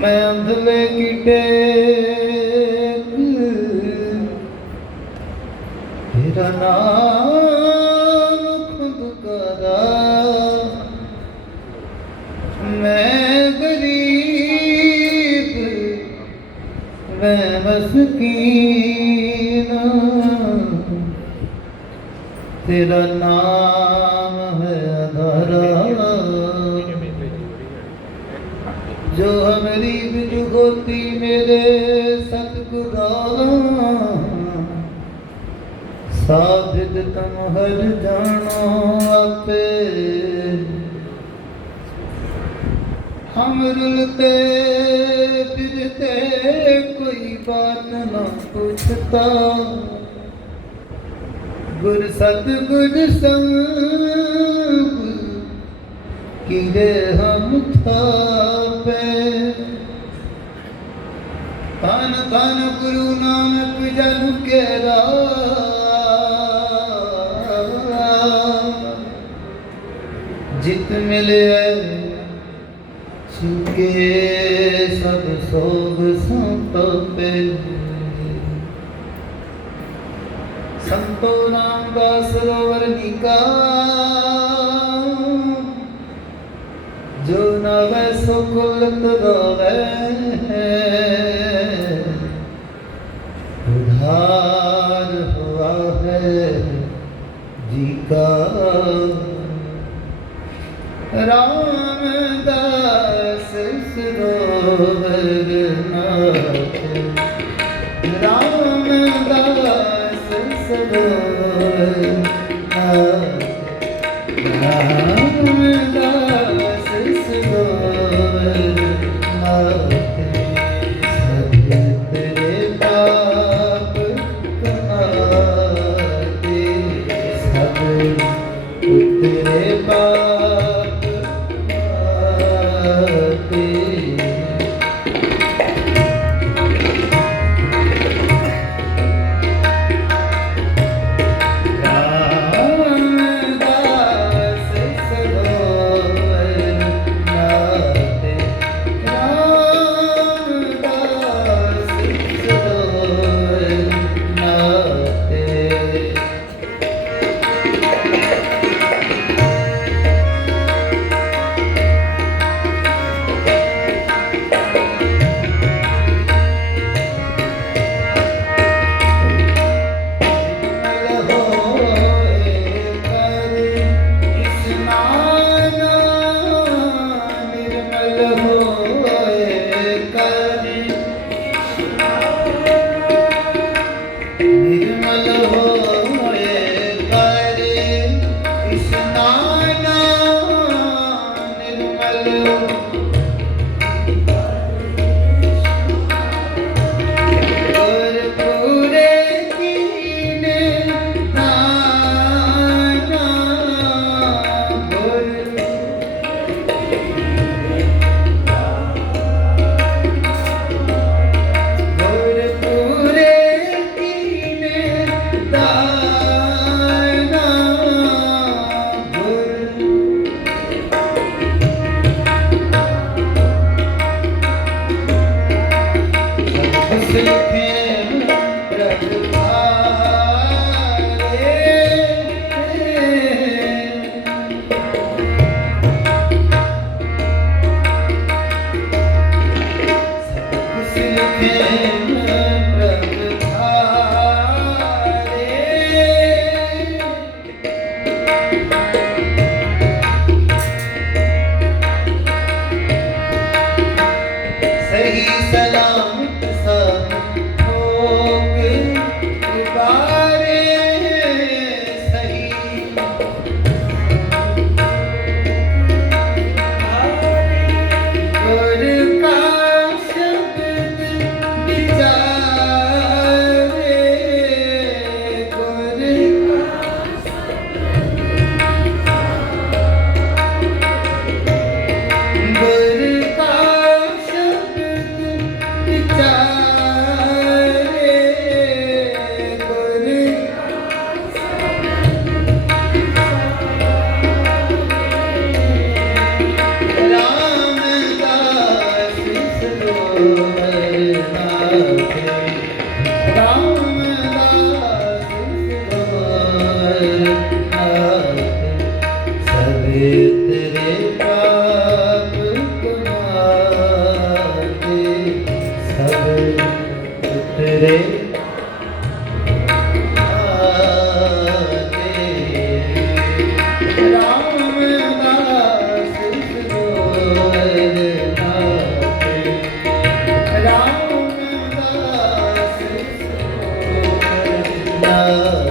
मैं अंधले की टेक तेरा नाम खुद करा मैं गरीब मैं मस्कीन तेरा नाम ਜੋ ਹਮਰੀ ਬਿਜੁਗੋਤੀ ਮੇਰੇ ਸਤਗੁਰ ਸਾਧਿਤ ਤਨ ਹਰ ਜਾਣੋ ਆਪੇ। ਹਮਰਲ ਤੇ ਬਿਰਤੇ ਕੋਈ ਬਾਤ ਨਾ ਪੁੱਛਤਾ। ਗੁਰ ਸਤਗੁਰ ਸੰਗ किरे हम थापे तन तन गुरु नानक जन के जित मिले सुके सब सोग संतपे संतो नाम का सरोवर निकाल जो नव सुकुलत रोवे उधार हुआ है जी का रामदास सरोवर रामदास सरोवर Yeah. Peace. Yeah.